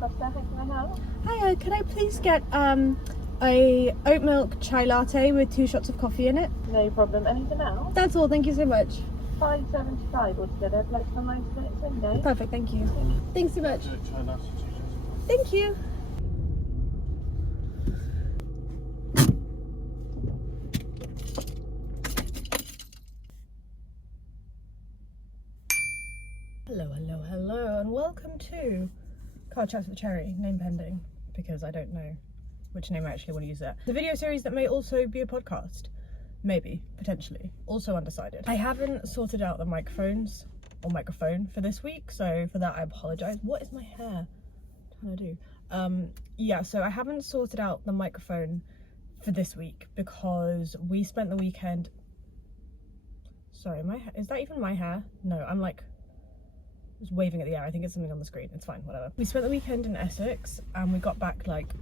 Costa, how can I help? Hiya, could I please get a oat milk chai latte with 2 shots of coffee in it? No problem. Anything else? That's all, thank you so much. $5.75 altogether. Like for 90 minutes window. Perfect, thank you. Thanks so much. Thank you. Hello, and welcome to Car Chats with Cherry, name pending, because I don't know which name I actually want to use there. The video series that may also be a podcast. Maybe, potentially. Also undecided. I haven't sorted out the microphones, or microphone, for this week, so for that I apologise. What is my hair trying to do? Yeah, so I haven't sorted out the microphone for this week because we spent the weekend... Sorry, is that even my hair? No, I'm like... just waving at the air. I think it's something on the screen. It's fine, whatever. We spent the weekend in Essex and we got back like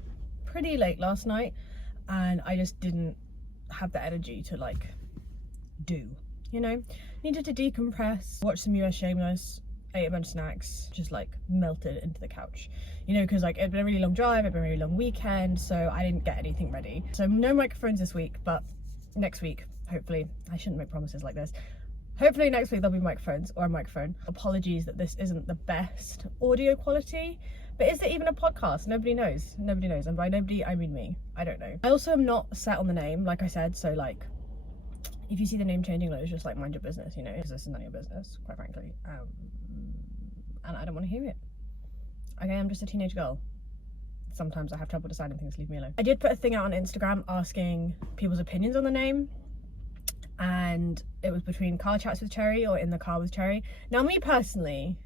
pretty late last night, and I just didn't have the energy to like do, you know? Needed to decompress, watch some US Shameless, ate a bunch of snacks, just like melted into the couch, you know, because like it'd been a really long drive, it'd been a really long weekend, so I didn't get anything ready. So no microphones this week, but next week, hopefully. I shouldn't make promises like this. Hopefully next week there'll be microphones or a microphone. Apologies that this isn't the best audio quality, but is it even a podcast? Nobody knows. Nobody knows. And by nobody, I mean me. I don't know. I also am not set on the name, like I said, so like, if you see the name changing, it's just like mind your business, you know, because this is none of your business, quite frankly. And I don't want to hear it. Okay, I'm just a teenage girl. Sometimes I have trouble deciding things, leave me alone. I did put a thing out on Instagram asking people's opinions on the name, and it was between Car Chats with Cherry or In the Car with Cherry. Now me personally,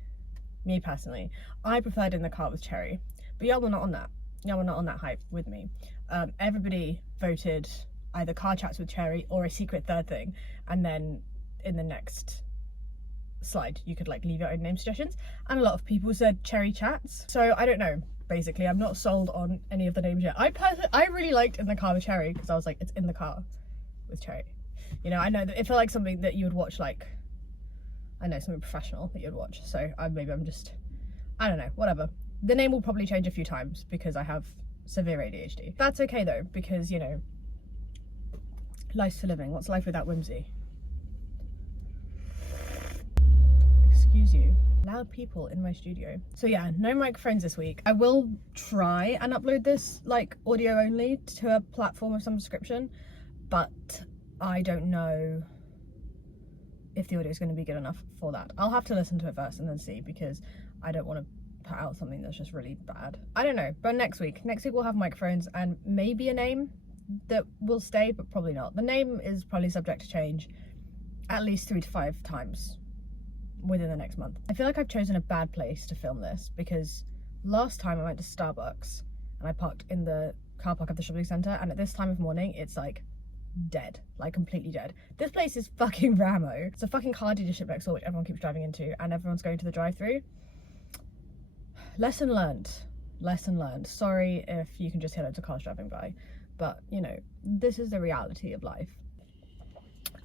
I preferred In the Car with Cherry, but y'all were not on that. Y'all were not on that hype with me. Everybody voted either Car Chats with Cherry or a secret third thing, and then in the next slide you could like leave your own name suggestions, and a lot of people said Cherry Chats. So I don't know, basically I'm not sold on any of the names yet. I really liked In the Car with Cherry because I was like, it's in the car with Cherry. You know, I know that it felt like something that you would watch, like, I know, something professional that you'd watch. So maybe I'm just, I don't know, whatever. The name will probably change a few times because I have severe ADHD. That's okay though, because, you know, life's for living. What's life without whimsy? Excuse you. Loud people in my studio. So yeah, no microphones this week. I will try and upload this like audio only to a platform of some description, but I don't know if the audio is going to be good enough for that. I'll have to listen to it first and then see, because I don't want to put out something that's just really bad. I don't know, but next week we'll have microphones and maybe a name that will stay, but probably not. The name is probably subject to change at least 3 to 5 times within the next month. I feel like I've chosen a bad place to film this, because last time I went to Starbucks and I parked in the car park of the shopping centre, and at this time of morning it's like dead, like completely dead. This place is fucking Ramo. It's a fucking car dealership next door which everyone keeps driving into, and everyone's going to the drive-through. Lesson learned. Sorry if you can just hear loads of cars driving by, but you know, this is the reality of life.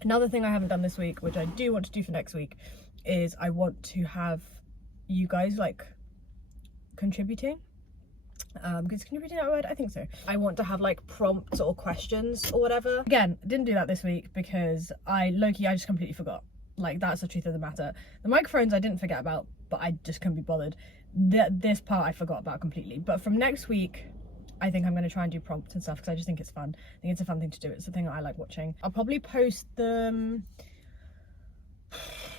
Another thing I haven't done this week, which I do want to do for next week, is I want to have you guys like contributing. Is contributing that word? I think so. I want to have like prompts or questions or whatever. Again, didn't do that this week because I just completely forgot. Like, that's the truth of the matter. The microphones I didn't forget about, but I just couldn't be bothered. This part I forgot about completely. But from next week, I think I'm going to try and do prompts and stuff because I just think it's fun. I think it's a fun thing to do. It's the thing that I like watching. I'll probably post them,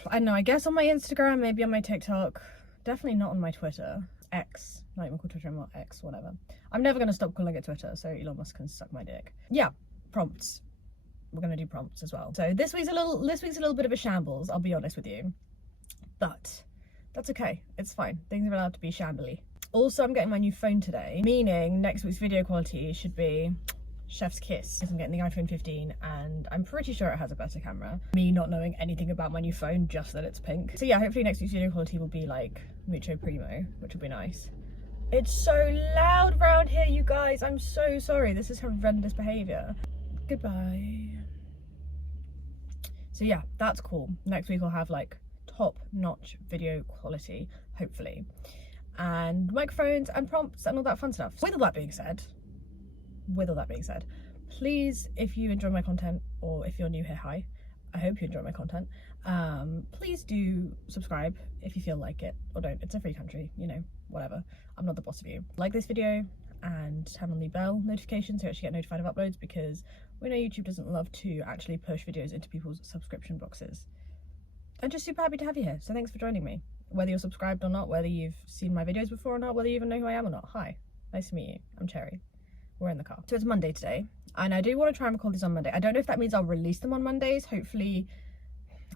I don't know, I guess on my Instagram, maybe on my TikTok. Definitely not on my Twitter. X, not even called Twitter anymore, X, whatever. I'm never going to stop calling it Twitter, so Elon Musk can suck my dick. Yeah, prompts. We're going to do prompts as well. So this week's a little bit of a shambles, I'll be honest with you. But that's okay, it's fine. Things are allowed to be shambly. Also, I'm getting my new phone today, meaning next week's video quality should be chef's kiss. I'm getting the iPhone 15 and I'm pretty sure it has a better camera. Me not knowing anything about my new phone, just that it's pink. So yeah, hopefully next week's video quality will be like mucho primo, which will be nice. It's so loud around here, you guys. I'm so sorry. This is horrendous behaviour. Goodbye. So yeah, that's cool. Next week I'll have like top-notch video quality, hopefully. and microphones and prompts and all that fun stuff. With all that being said, please, if you enjoy my content, or if you're new here, hi, I hope you enjoy my content, please do subscribe if you feel like it, or don't. It's a free country, you know, whatever. I'm not the boss of you. Like this video and turn on the bell notification so you actually get notified of uploads, because we know YouTube doesn't love to actually push videos into people's subscription boxes. I'm just super happy to have you here, so thanks for joining me. Whether you're subscribed or not, whether you've seen my videos before or not, whether you even know who I am or not, hi, nice to meet you. I'm Cherry. We're in the car. So it's Monday today, and I do want to try and record these on Monday. I don't know if that means I'll release them on Mondays. Hopefully,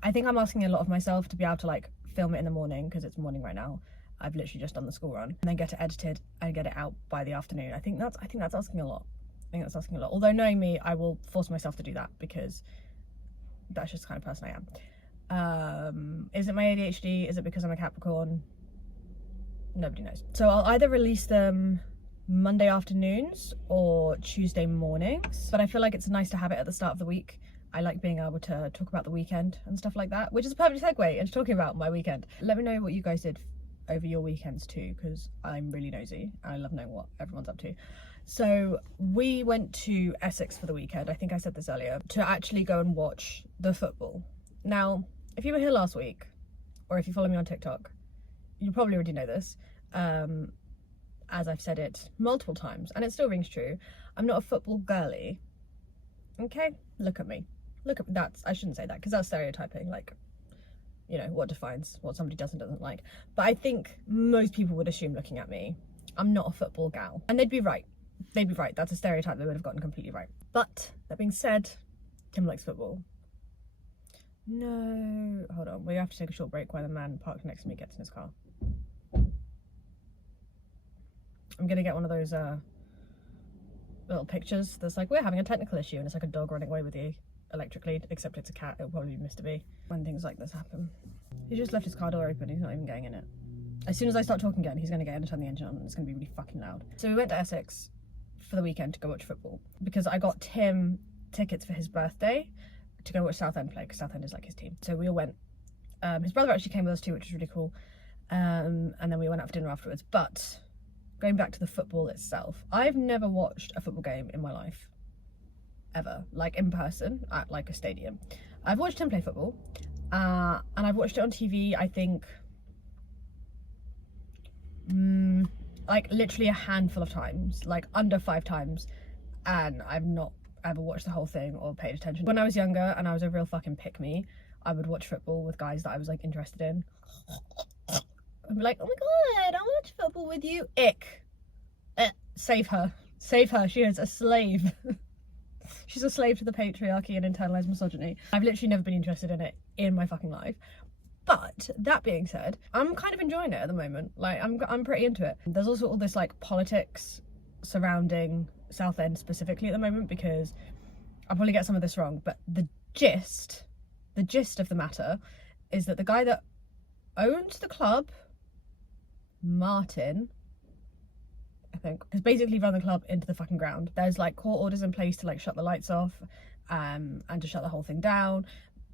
I think I'm asking a lot of myself to be able to like film it in the morning, because it's morning right now. I've literally just done the school run, and then get it edited and get it out by the afternoon. I think that's asking a lot. Although knowing me, I will force myself to do that, because that's just the kind of person I am. Is it my ADHD? Is it because I'm a Capricorn? Nobody knows. So I'll either release them Monday afternoons or Tuesday mornings, but I feel like it's nice to have it at the start of the week. I like being able to talk about the weekend and stuff like that, which is a perfect segue into talking about my weekend. Let me know what you guys did over your weekends too, because I'm really nosy and I love knowing what everyone's up to. So we went to Essex for the weekend, I think I said this earlier, to actually go and watch the football. Now, if you were here last week, or if you follow me on TikTok, you probably already know this, as I've said it multiple times, and it still rings true. I'm not a football girly. Okay, look at me. I shouldn't say that, because that's stereotyping, like, you know, what defines what somebody does and doesn't like. But I think most people would assume, looking at me, I'm not a football gal. And they'd be right. That's a stereotype they would have gotten completely right. But that being said, Tim likes football. No, hold on, we have to take a short break while the man parked next to me gets in his car. I'm gonna get one of those little pictures that's like, we're having a technical issue, and it's like a dog running away with you electrically, except it's a cat. It'll probably be Mr. B when things like this happen. He just left his car door open, he's not even getting in it. As soon as I start talking again, he's gonna get in and turn the engine on, and it's gonna be really fucking loud. So we went to Essex for the weekend to go watch football, because I got Tim tickets for his birthday to go watch Southend play, because Southend is like his team. So we all went. His brother actually came with us too, which was really cool. And then we went out for dinner afterwards. But going back to the football itself, I've never watched a football game in my life, ever, like in person at like a stadium. I've watched him play football, and I've watched it on TV, I think, like literally a handful of times, like under 5 times, and I've not ever watched the whole thing or paid attention. When I was younger and I was a real fucking pick-me, I would watch football with guys that I was like interested in. I'd be like, oh my god, I'll watch football with you. Ick. Save her, she is a slave. She's a slave to the patriarchy and internalized misogyny. I've literally never been interested in it in my fucking life. But that being said, I'm kind of enjoying it at the moment. Like, I'm pretty into it. There's also all this like politics surrounding Southend specifically at the moment, because I'll probably get some of this wrong, but the gist of the matter is that the guy that owns the club, Martin, I think, has basically run the club into the fucking ground. There's like court orders in place to like shut the lights off, and to shut the whole thing down.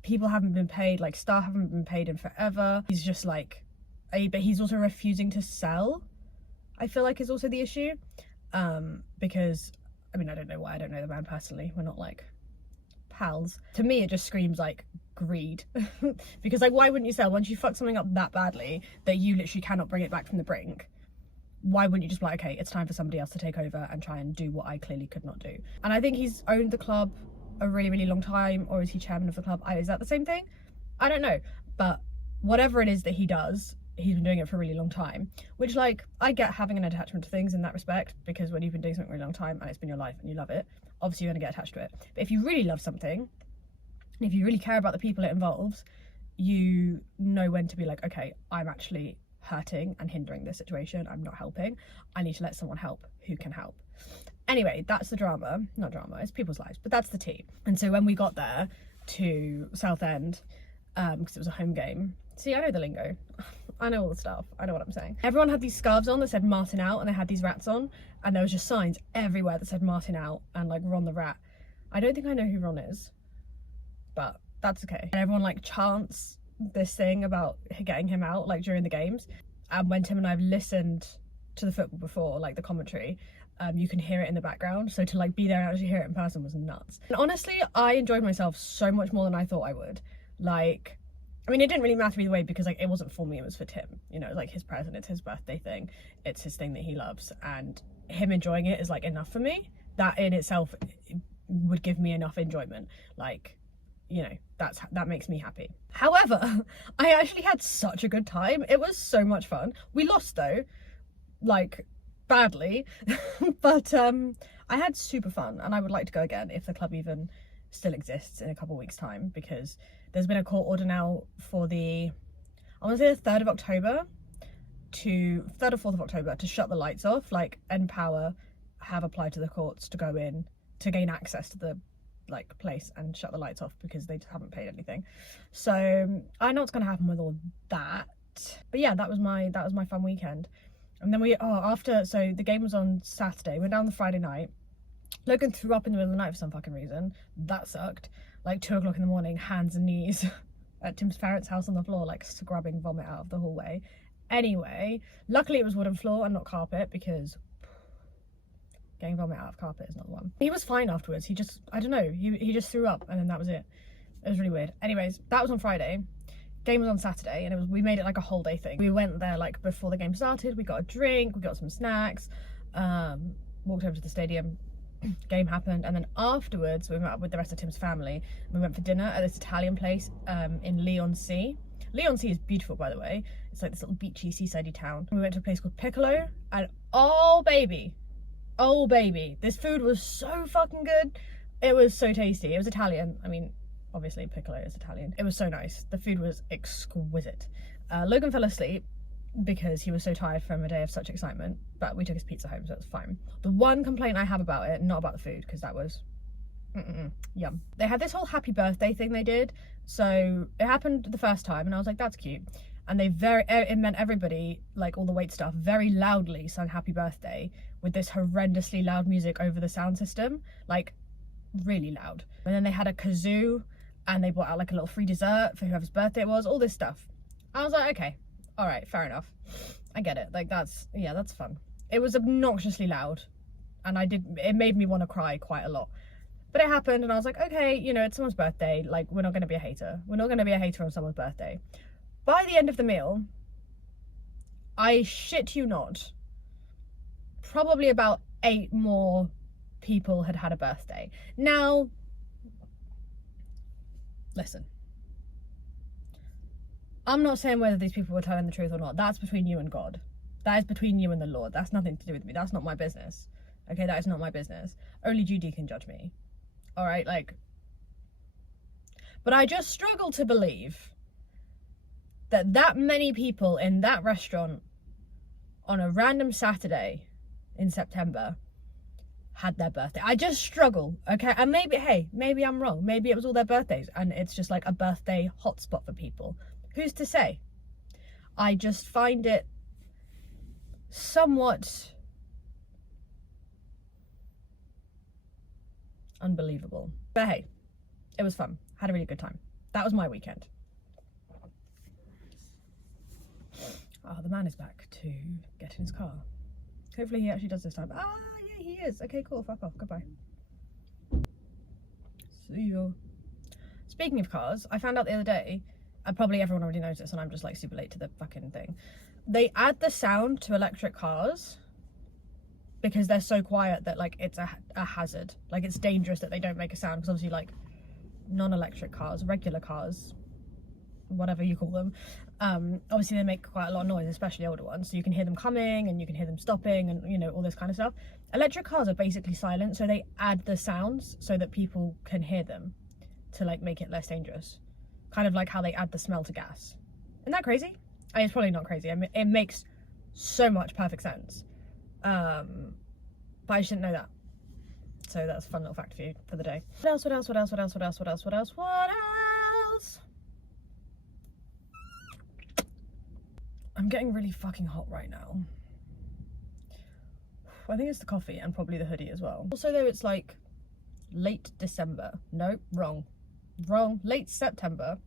People haven't been paid, like staff haven't been paid in forever. He's just like, but he's also refusing to sell, I feel like, is also the issue. Because, I mean, I don't know why, I don't know the man personally, we're not like pals. To me, it just screams like greed. Because like, why wouldn't you sell? Once you fuck something up that badly that you literally cannot bring it back from the brink, why wouldn't you just be like, okay, it's time for somebody else to take over and try and do what I clearly could not do? And I think he's owned the club a really, really long time, or is he chairman of the club? Is that the same thing? I don't know, but whatever it is that he does, he's been doing it for a really long time, which, like, I get having an attachment to things in that respect, because when you've been doing something for a really long time and it's been your life and you love it, obviously you're going to get attached to it. But if you really love something, and if you really care about the people it involves, you know when to be like, okay, I'm actually hurting and hindering this situation, I'm not helping, I need to let someone help who can help. Anyway, that's the drama. Not drama, it's people's lives, but that's the tea. And so when we got there to Southend, because it was a home game, see, I know the lingo. I know all the stuff. I know what I'm saying. Everyone had these scarves on that said Martin out, and they had these rats on, and there was just signs everywhere that said Martin out and like Ron the rat. I don't think I know who Ron is, but that's okay. And everyone like chants this thing about getting him out like during the games. And when Tim and I have listened to the football before, like the commentary, you can hear it in the background. So to like be there and actually hear it in person was nuts. And honestly, I enjoyed myself so much more than I thought I would. Like, I mean, it didn't really matter either way because like it wasn't for me, it was for Tim. You know, like his present, it's his birthday thing, it's his thing that he loves, and him enjoying it is like enough for me. That in itself would give me enough enjoyment. Like, you know, that makes me happy. However, I actually had such a good time. It was so much fun. We lost though, like badly, but I had super fun, and I would like to go again if the club even still exists in a couple of weeks' time, because there's been a court order now for the, I want to say the 3rd of October to 3rd or 4th of October to shut the lights off. Like Npower have applied to the courts to go in to gain access to the like place and shut the lights off because they just haven't paid anything. So I know what's going to happen with all that, but yeah, that was my fun weekend. And then so the game was on Saturday, went down the Friday night. Logan threw up in the middle of the night for some fucking reason. That sucked. Like 2 o'clock in the morning, hands and knees at Tim's parents' house on the floor, like scrubbing vomit out of the hallway. Anyway, luckily it was wooden floor and not carpet, because getting vomit out of carpet is not the one. He was fine afterwards. He just, I don't know, he just threw up and then that was it. It was really weird. Anyways, that was on Friday. Game was on Saturday, and we made it like a whole day thing. We went there like before the game started. We got a drink, we got some snacks, walked over to the stadium. Game happened, and then afterwards we met up with the rest of Tim's family. We went for dinner at this Italian place in Leigh-on-Sea. Leigh-on-Sea is beautiful, by the way. It's like this little beachy seaside town. We went to a place called Piccolo, and oh baby, this food was so fucking good. It was so tasty. It was Italian. I mean, obviously Piccolo is Italian. It was so nice. The food was exquisite. Logan fell asleep because he was so tired from a day of such excitement, but we took his pizza home, so it's fine. The one complaint I have about it, not about the food, because that was yum. They had this whole happy birthday thing they did. So it happened the first time and I was like, that's cute. And it meant everybody, like all the wait staff, very loudly sang happy birthday with this horrendously loud music over the sound system, like really loud. And then they had a kazoo, and they brought out like a little free dessert for whoever's birthday it was, all this stuff. I was like, okay, all right, fair enough. I get it. Like that's fun. It was obnoxiously loud, and it made me want to cry quite a lot. But it happened, and I was like, okay, you know, it's someone's birthday. Like, we're not going to be a hater. We're not going to be a hater on someone's birthday. By the end of the meal, I shit you not, probably about 8 more people had a birthday. Now, listen, I'm not saying whether these people were telling the truth or not. That's between you and God. That is between you and the Lord. That's nothing to do with me. That's not my business. Okay, that is not my business. Only Judy can judge me. All right, like, but I just struggle to believe that many people in that restaurant on a random Saturday in September had their birthday. I just struggle, okay? And maybe I'm wrong. Maybe it was all their birthdays and it's just like a birthday hotspot for people. Who's to say? I just find it somewhat unbelievable. But hey, it was fun. Had a really good time. That was my weekend. Oh, the man is back to get in his car. Hopefully he actually does this time. Ah, yeah, he is. Okay, cool. Fuck off. Goodbye. See ya. Speaking of cars, I found out the other day, and probably everyone already knows this, and I'm just like super late to the fucking thing. They add the sound to electric cars because they're so quiet that like it's a hazard. Like it's dangerous that they don't make a sound, because obviously like non-electric cars, regular cars, whatever you call them, obviously they make quite a lot of noise, especially older ones, so you can hear them coming and you can hear them stopping and, you know, all this kind of stuff. Electric cars are basically silent, so they add the sounds so that people can hear them to like make it less dangerous, kind of like how they add the smell to gas. Isn't that crazy? I mean, it's probably not crazy. I mean, it makes so much perfect sense, but I just didn't know that. So that's a fun little fact for you for the day. What else? I'm getting really fucking hot right now. I think it's the coffee and probably the hoodie as well. Also though, it's like late December. No, wrong. Late September.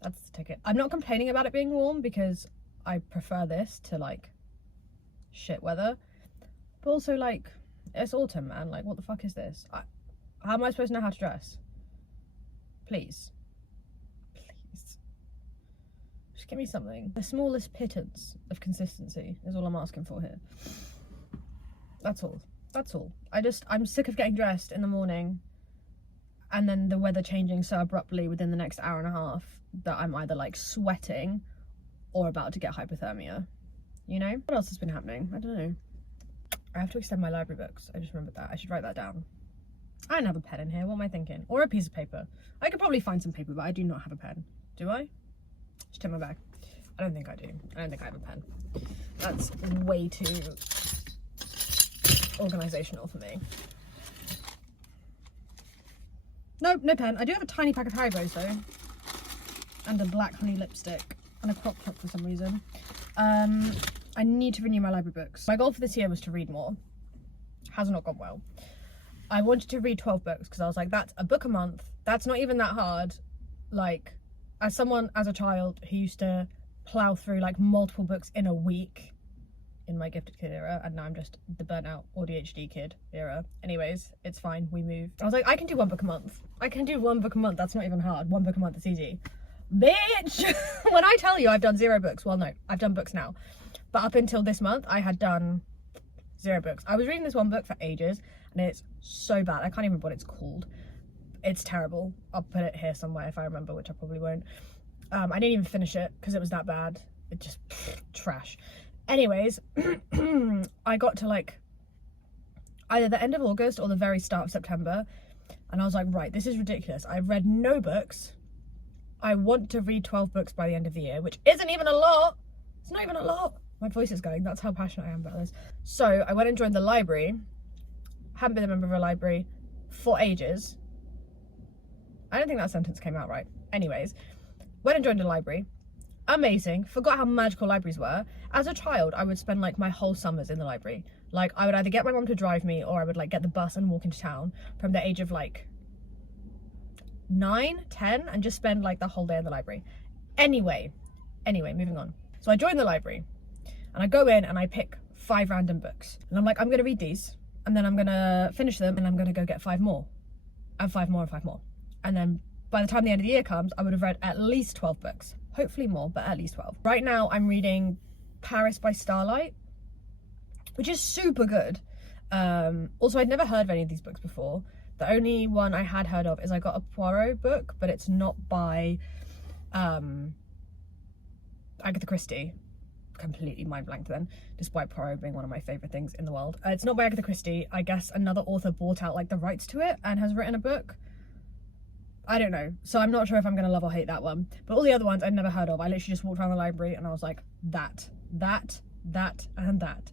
That's the ticket. I'm not complaining about it being warm because I prefer this to like shit weather. But also like, it's autumn, man. Like, what the fuck is this? How am I supposed to know how to dress? Please. Please. Just give me something. The smallest pittance of consistency is all I'm asking for here. That's all. That's all. I'm sick of getting dressed in the morning and then the weather changing so abruptly within the next hour and a half that I'm either like sweating or about to get hypothermia. You know? What else has been happening? I don't know. I have to extend my library books. I just remembered that. I should write that down. I don't have a pen in here. What am I thinking? Or a piece of paper. I could probably find some paper, but I do not have a pen. Do I? Just check my bag. I don't think I do. I don't think I have a pen. That's way too organisational for me. Nope, no pen. I do have a tiny pack of Haribos though. And a black honey lipstick. And a crop top for some reason. I need to renew my library books. My goal for this year was to read more. Has not gone well. I wanted to read 12 books because I was like, that's a book a month. That's not even that hard. Like, as a child who used to plow through like multiple books in a week in my gifted kid era, and now I'm just the burnt out ADHD kid era. Anyways, it's fine, we move. I was like, I can do 1 book a month. I can do 1 book a month. That's not even hard. 1 book a month is easy. Bitch! When I tell you I've done 0 books, well, no, I've done books now. But up until this month, I had done 0 books. I was reading this 1 book for ages, and it's so bad. I can't even remember what it's called. It's terrible. I'll put it here somewhere if I remember, which I probably won't. I didn't even finish it because it was that bad. It just trash. Anyways, I got to like either the end of August or the very start of September, and I was like, right, this is ridiculous. I've read no books. I want to read 12 books by the end of the year, which isn't even a lot. It's not even a lot. My voice is going. That's how passionate I am about this. So I went and joined the library. Haven't been a member of a library for ages. I don't think that sentence came out right. Anyways, went and joined a library. Amazing. Forgot how magical libraries were. As a child, I would spend like my whole summers in the library. Like, I would either get my mom to drive me or I would like get the bus and walk into town from the age of like 9, 10 and just spend like the whole day in the library. Anyway, moving on. So I joined the library and I go in and I pick 5 random books. And I'm like, I'm going to read these and then I'm going to finish them and I'm going to go get 5 more. And 5 more and 5 more. And then by the time the end of the year comes, I would have read at least 12 books. Hopefully more, but at least 12. Right now I'm reading Paris by Starlight, which is super good. Also, I'd never heard of any of these books before. The only one I had heard of is I got a Poirot book, but it's not by Agatha Christie. Completely mind blank then, despite Poirot being one of my favourite things in the world. It's not by Agatha Christie. I guess another author bought out like the rights to it and has written a book. I don't know. So I'm not sure if I'm going to love or hate that one. But all the other ones I'd never heard of. I literally just walked around the library and I was like, that, and that.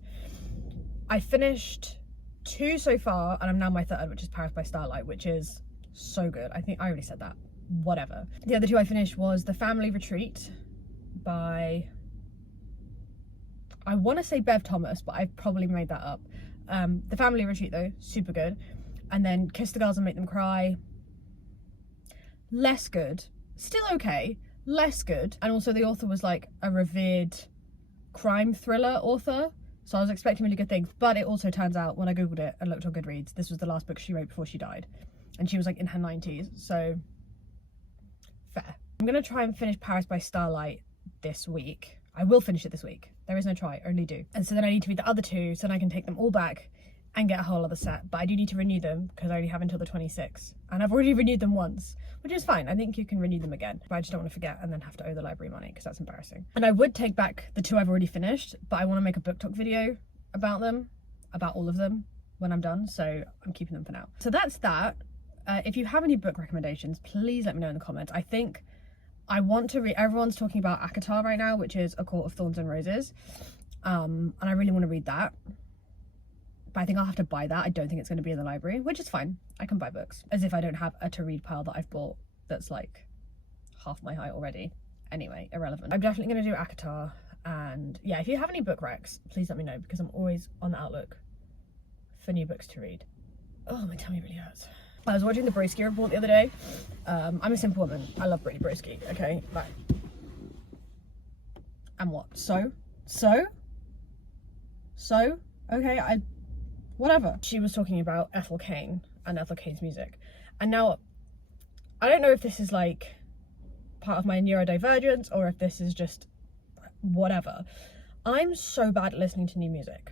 I finished 2 so far and I'm now my 3rd, which is Paris by Starlight, which is so good. I think I already said that. Whatever. The other 2 I finished was The Family Retreat by, I want to say Bev Thomas, but I've probably made that up. The Family Retreat though, super good. And then Kiss the Girls and Make Them Cry. Less good. Still okay. Less good. And also the author was like a revered crime thriller author. So I was expecting really good things. But it also turns out when I googled it and looked on Goodreads, this was the last book she wrote before she died. And she was like in her 90s. So fair. I'm going to try and finish Paris by Starlight this week. I will finish it this week. There is no try, only do. And so then I need to read the other 2 so then I can take them all back and get a whole other set. But I do need to renew them because I only have until the 26th. And I've already renewed them once, which is fine. I think you can renew them again. But I just don't want to forget and then have to owe the library money because that's embarrassing. And I would take back the 2 I've already finished, but I want to make a book talk video about them, about all of them when I'm done. So I'm keeping them for now. So that's that. If you have any book recommendations, please let me know in the comments. I think I want to read, everyone's talking about ACOTAR right now, which is A Court of Thorns and Roses. And I really want to read that. But I think I'll have to buy that. I don't think it's going to be in the library, which is fine. I can buy books. As if I don't have a to read pile that I've bought that's like half my height already. Anyway, irrelevant. I'm definitely going to do ACOTAR. And yeah, if you have any book recs, please let me know because I'm always on the outlook for new books to read. Oh, my tummy really hurts. I was watching the Broski Report the other day. I'm a simple woman. I love Brittany Broski, okay? Like, And what? So? Okay, whatever. She was talking about Ethel Cain and Ethel Cain's music. And now, I don't know if this is like part of my neurodivergence or if this is just whatever. I'm so bad at listening to new music.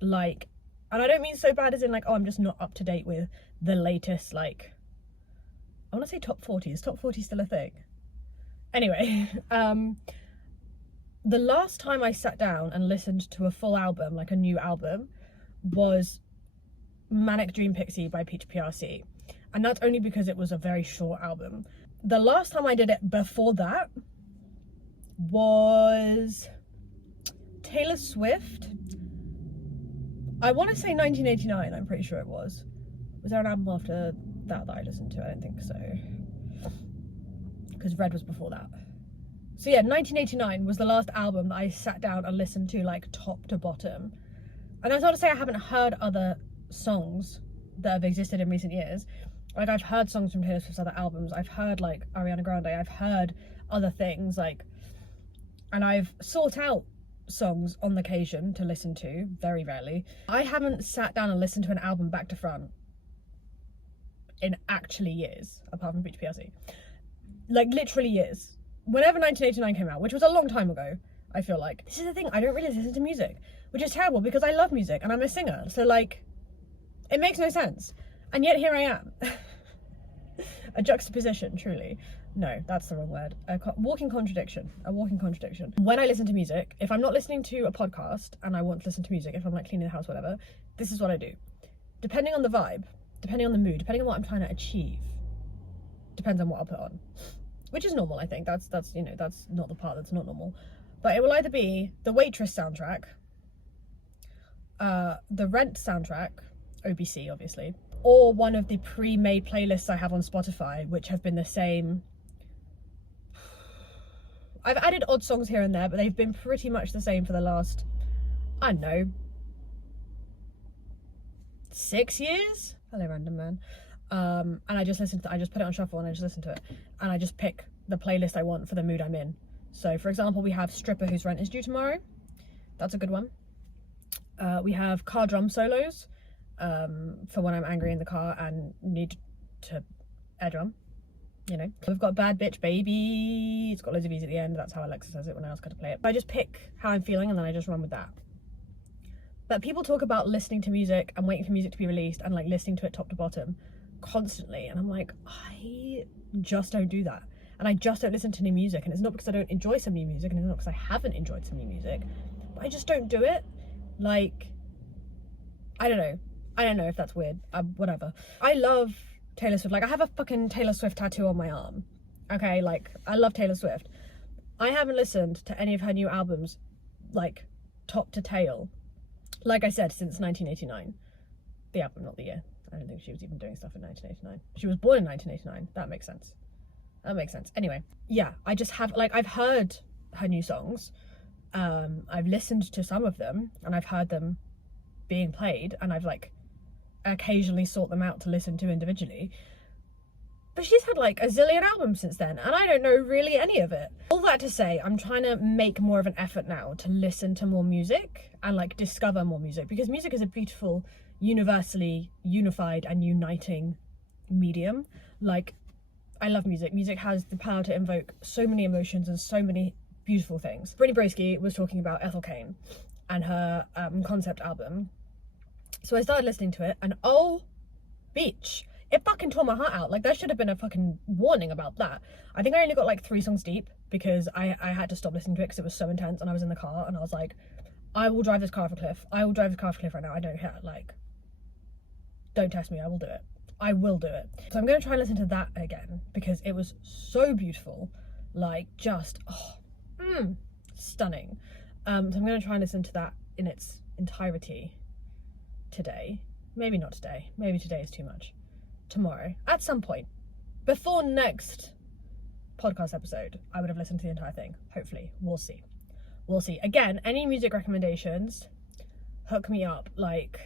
Like, and I don't mean so bad as in like, oh, I'm just not up to date with the latest, like, I want to say top 40. Is top 40 still a thing? Anyway, the last time I sat down and listened to a full album, like a new album, was Manic Dream Pixie by Peach PRC. And that's only because it was a very short album. The last time I did it before that was Taylor Swift. I want to say 1989, I'm pretty sure it was. Was there an album after that I listened to? I don't think so. Because Red was before that. So yeah, 1989 was the last album that I sat down and listened to like top to bottom. And that's not to say I haven't heard other songs that have existed in recent years. Like, I've heard songs from Taylor Swift's other albums. I've heard like Ariana Grande. I've heard other things, like, and I've sought out songs on occasion to listen to, very rarely. I haven't sat down and listened to an album back to front in actually years, apart from Peach PRC. Like, literally years. Whenever 1989 came out, which was a long time ago, I feel like. This is the thing, I don't really listen to music, which is terrible because I love music and I'm a singer. So like, it makes no sense. And yet here I am. A juxtaposition, truly. No, that's the wrong word. A walking contradiction. When I listen to music, if I'm not listening to a podcast and I want to listen to music, if I'm like cleaning the house, whatever, this is what I do. Depending on the vibe, depending on the mood, depending on what I'm trying to achieve, depends on what I'll put on. Which is normal, I think. That's you know, that's not the part that's not normal. But it will either be the Waitress soundtrack, the Rent soundtrack, OBC obviously, or one of the pre-made playlists I have on Spotify, which have been the same. I've added odd songs here and there, but they've been pretty much the same for the last, I don't know, 6 years? Hello, random man. And I just put it on shuffle and I just listen to it. And I just pick the playlist I want for the mood I'm in. So for example, we have Stripper Whose Rent Is Due Tomorrow. That's a good one. We have car drum solos, for when I'm angry in the car and need to air drum, you know. We've got Bad Bitch Baby, it's got loads of E's at the end. That's how Alexa says it when I ask her to play it. I just pick how I'm feeling and then I just run with that. But people talk about listening to music and waiting for music to be released and like listening to it top to bottom constantly, and I'm like, I just don't do that. And I just don't listen to new music, and it's not because I don't enjoy some new music, and it's not because I haven't enjoyed some new music, but I just don't do it. Like, I don't know if that's weird. Whatever. I love Taylor Swift. Like, I have a fucking Taylor Swift tattoo on my arm. Okay, like, I love Taylor Swift. I haven't listened to any of her new albums, like, top to tail, like I said, since 1989. The album, not the year. I don't think she was even doing stuff in 1989. She was born in 1989. That makes sense. Anyway, yeah, I just have, like, I've heard her new songs. I've listened to some of them, and I've heard them being played, and I've, like, occasionally sought them out to listen to individually. But she's had like a zillion albums since then, and I don't know really any of it. All that to say, I'm trying to make more of an effort now to listen to more music and like discover more music, because music is a beautiful, universally unified and uniting medium. Like, I love music. Music has the power to invoke so many emotions and so many beautiful things. Brittany Broski was talking about Ethel Cain and her concept album. So I started listening to it, and oh, beach. It fucking tore my heart out. Like, there should have been a fucking warning about that. I think I only got like 3 songs deep because I had to stop listening to it because it was so intense, and I was in the car and I was like, I will drive this car off a cliff. I will drive this car off a cliff right now. I don't care. Like, don't test me. I will do it. I will do it. So I'm going to try and listen to that again because it was so beautiful. Like, just, stunning. So I'm going to try and listen to that in its entirety today. Maybe not today. Maybe today is too much. Tomorrow, at some point, before next podcast episode, I would have listened to the entire thing. Hopefully. We'll see. Again, any music recommendations, hook me up. Like,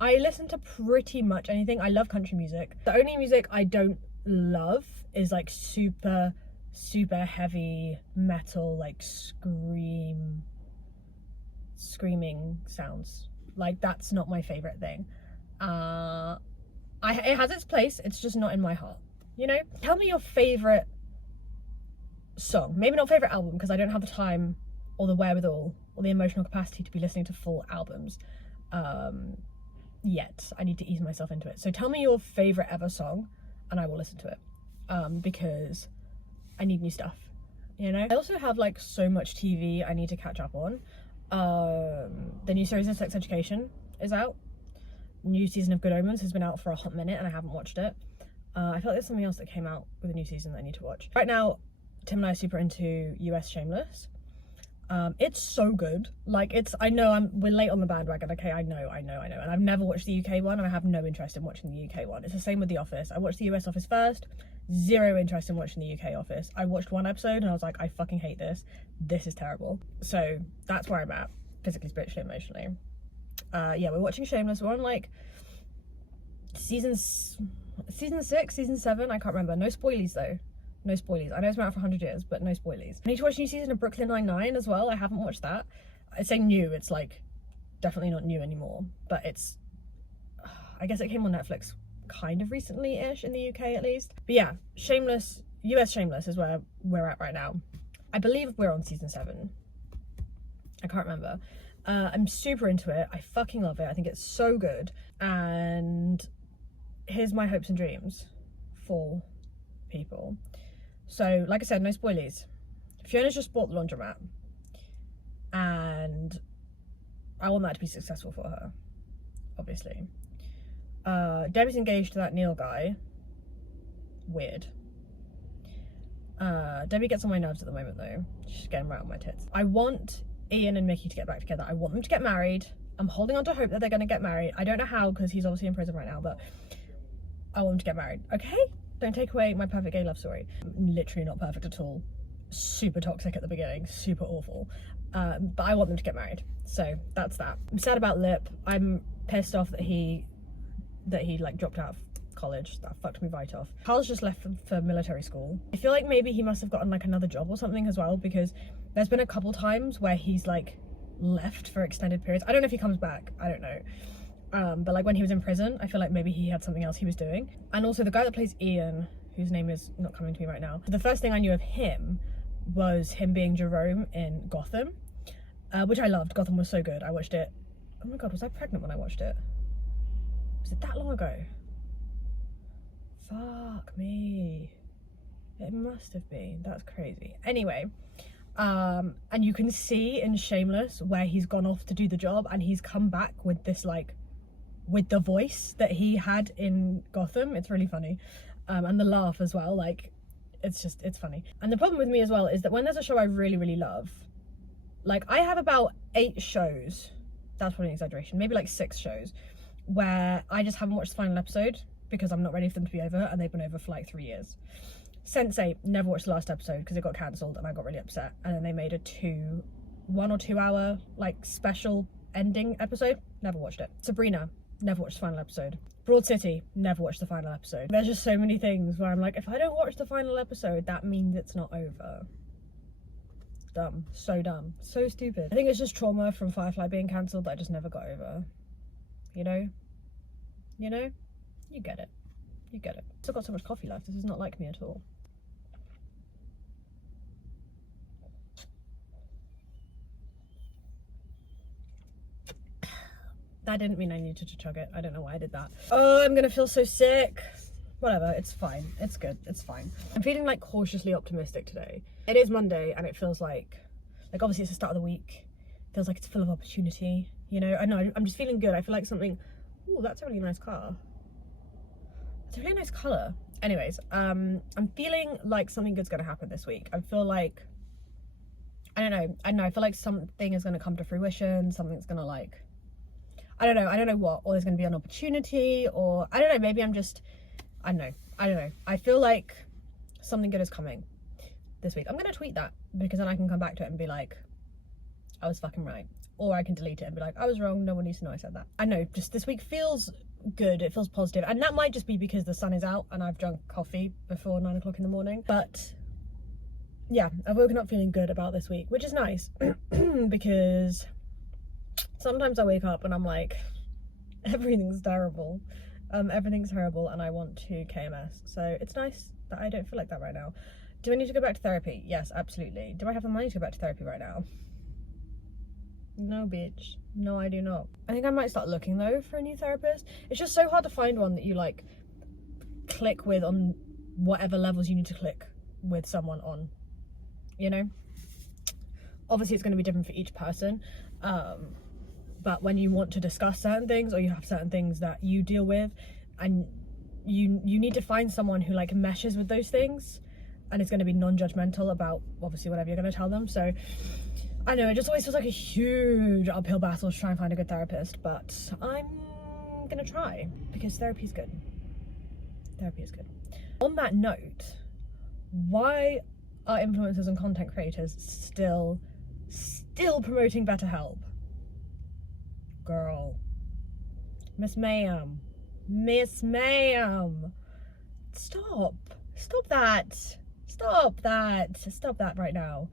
I listen to pretty much anything. I love country music. The only music I don't love is like super super heavy metal, like screaming sounds. Like, that's not my favorite thing. It has its place, it's just not in my heart, you know? Tell me your favorite song. Maybe not favorite album, because I don't have the time or the wherewithal or the emotional capacity to be listening to full albums yet. I need to ease myself into it. So tell me your favorite ever song and I will listen to it, because I need new stuff, you know? I also have like so much TV I need to catch up on. The new series of Sex Education is out. New season of Good Omens has been out for a hot minute and I haven't watched it. I feel like there's something else that came out with a new season that I need to watch. Right now, Tim and I are super into US Shameless. It's so good. Like, I know we're late on the bandwagon, okay, I know. And I've never watched the UK one and I have no interest in watching the UK one. It's the same with The Office. I watched the US Office first, zero interest in watching the UK Office. I watched one episode and I was like, I fucking hate this. This is terrible. So that's where I'm at, physically, spiritually, emotionally. Yeah, we're watching Shameless. We're on like season 6, season 7, I can't remember. No spoilies though. No spoilies. I know it's been out for 100 years, but no spoilies. I need to watch a new season of Brooklyn Nine-Nine as well. I haven't watched that. I say new, it's like definitely not new anymore, but it's, I guess it came on Netflix kind of recently-ish in the UK at least. But yeah, Shameless, US Shameless is where we're at right now. I believe we're on season 7. I can't remember. I'm super into it. I fucking love it. I think it's so good. And here's my hopes and dreams for people. So, like I said, no spoilies. Fiona's just bought the laundromat. And I want that to be successful for her, obviously. Debbie's engaged to that Neil guy. Weird. Debbie gets on my nerves at the moment though. She's getting right on my tits. I want Ian and Mickey to get back together. I want them to get married. I'm holding on to hope that they're going to get married. I don't know how, because he's obviously in prison right now, but I want them to get married, okay? Don't take away my perfect gay love story. I'm literally not perfect at all. Super toxic at the beginning, super awful. But I want them to get married. So that's that. I'm sad about Lip. I'm pissed off that he like dropped out of college. That fucked me right off. Carl's just left for military school. I feel like maybe he must have gotten like another job or something as well, because there's been a couple times where he's like left for extended periods. I don't know if he comes back, I don't know. But like when he was in prison, I feel like maybe he had something else he was doing. And also the guy that plays Ian, whose name is not coming to me right now, the first thing I knew of him was him being Jerome in Gotham, which I loved. Gotham was so good. I watched it. Oh my god, was I pregnant when I watched it? Was it that long ago? Fuck me. It must have been. That's crazy. Anyway, and you can see in Shameless where he's gone off to do the job and he's come back with this like, with the voice that he had in Gotham. It's really funny. And the laugh as well, like, it's funny. And the problem with me as well is that when there's a show I really, really love, like I have about 8 shows, that's probably an exaggeration, maybe like 6 shows, where I just haven't watched the final episode because I'm not ready for them to be over, and they've been over for like 3 years. Sense8, never watched the last episode because it got cancelled and I got really upset, and then they made a 1 or 2 hour like special ending episode, never watched it. Sabrina, never watched the final episode. Broad City, never watched the final episode. There's just so many things where I'm like, if I don't watch the final episode, that means it's not over. Dumb, so stupid. I think it's just trauma from Firefly being cancelled that I just never got over. You know? You know? You get it. You get it. Still got so much coffee left. This is not like me at all. That didn't mean I needed to chug it. I don't know why I did that. Oh, I'm gonna feel so sick. Whatever, it's fine. It's good, it's fine. I'm feeling like cautiously optimistic today. It is Monday and it feels like obviously it's the start of the week. It feels like it's full of opportunity, you know? I know, I'm just feeling good. I feel like something, ooh, that's a really nice car. It's a really nice colour. Anyways, I'm feeling like something good's gonna happen this week. I feel like, I don't know, I feel like something is gonna come to fruition, something's gonna like, I don't know what, or there's gonna be an opportunity, or I don't know, maybe I'm just, I don't know. I feel like something good is coming this week. I'm gonna tweet that because then I can come back to it and be like, I was fucking right. Or I can delete it and be like, I was wrong, no one needs to know I said that. I know, just this week feels good, it feels positive. And that might just be because the sun is out and I've drunk coffee before 9 o'clock in the morning. But yeah, I've woken up feeling good about this week, which is nice because sometimes I wake up and I'm like, everything's terrible. Everything's horrible and I want to KMS. So it's nice that I don't feel like that right now. Do I need to go back to therapy? Yes, absolutely. Do I have the money to go back to therapy right now? No, bitch. No, I do not. I think I might start looking though for a new therapist. It's just so hard to find one that you like click with on whatever levels you need to click with someone on, you know? Obviously it's going to be different for each person, but when you want to discuss certain things or you have certain things that you deal with and you need to find someone who like meshes with those things and is going to be non-judgmental about obviously whatever you're going to tell them. So I know it just always feels like a huge uphill battle to try and find a good therapist, but I'm gonna try because therapy is good. Therapy is good. On that note, why are influencers and content creators still promoting BetterHelp? Girl, Miss Ma'am, stop that right now.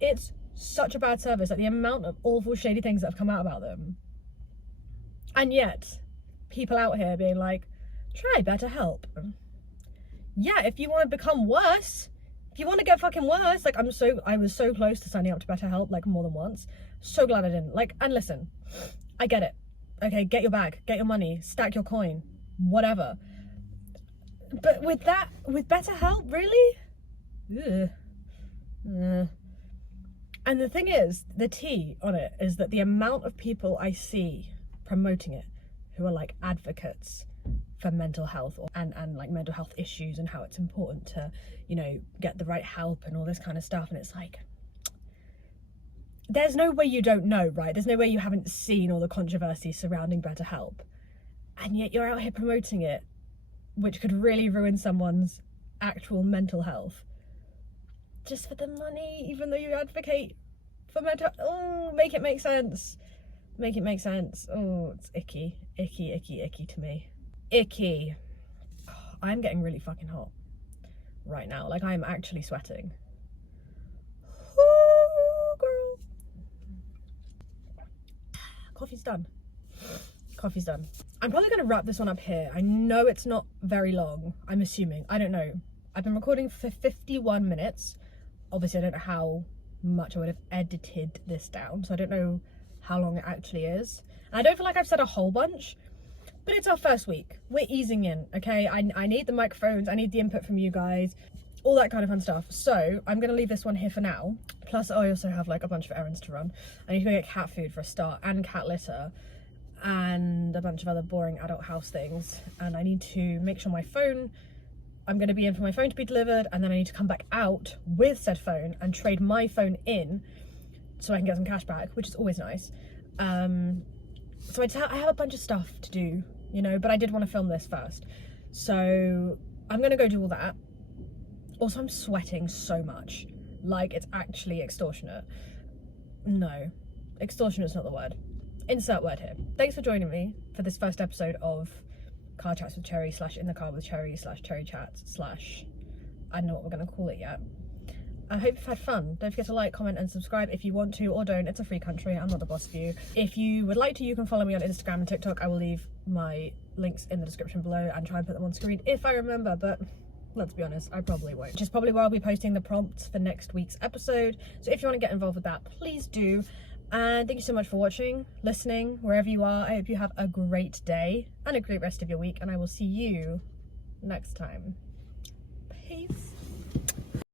It's such a bad service, like the amount of awful shady things that have come out about them, and yet people out here being like, try BetterHelp. Yeah, if you want to become worse, if you want to get fucking worse, like I was so close to signing up to BetterHelp like more than once. So glad I didn't. Like, and listen, I get it, okay, get your bag, get your money, stack your coin, whatever, but with BetterHelp, really? Ugh. And the thing is, the tea on it is that the amount of people I see promoting it who are like advocates for mental health and like mental health issues and how it's important to, you know, get the right help and all this kind of stuff. And it's like, there's no way you don't know, right? There's no way you haven't seen all the controversy surrounding BetterHelp. And yet you're out here promoting it, which could really ruin someone's actual mental health. Just for the money, even though you advocate for mental, oh, make it make sense. Make it make sense. Oh, it's icky to me. Icky. Oh, I'm getting really fucking hot right now. Like, I'm actually sweating. Ooh, girl. Coffee's done. I'm probably gonna wrap this one up here. I know it's not very long, I'm assuming. I don't know. I've been recording for 51 minutes. Obviously, I don't know how much I would have edited this down, so I don't know how long it actually is. And I don't feel like I've said a whole bunch, but it's our first week. We're easing in, okay? I need the microphones, I need the input from you guys, all that kind of fun stuff. So I'm gonna leave this one here for now. Plus, I also have like a bunch of errands to run. I need to go get cat food for a start, and cat litter, and a bunch of other boring adult house things. And I need to make sure my phone, I'm going to be in for my phone to be delivered, and then I need to come back out with said phone and trade my phone in so I can get some cash back, which is always nice. So I have a bunch of stuff to do, you know, but I did want to film this first. So I'm going to go do all that. Also, I'm sweating so much. Like, it's actually extortionate. No, extortionate's not the word. Insert word here. Thanks for joining me for this first episode of Car Chats with Cherry / In the Car with Cherry / Cherry Chats / I don't know what we're going to call it yet. I hope you've had fun. Don't forget to like, comment and subscribe if you want to, or don't. It's a free country. I'm not the boss of you. If you would like to, you can follow me on Instagram and TikTok. I will leave my links in the description below and try and put them on screen if I remember, but let's be honest, I probably won't. Which is probably why I'll be posting the prompts for next week's episode. So if you want to get involved with that, please do. And thank you so much for watching, listening, wherever you are. I hope you have a great day and a great rest of your week, and I will see you next time. Peace.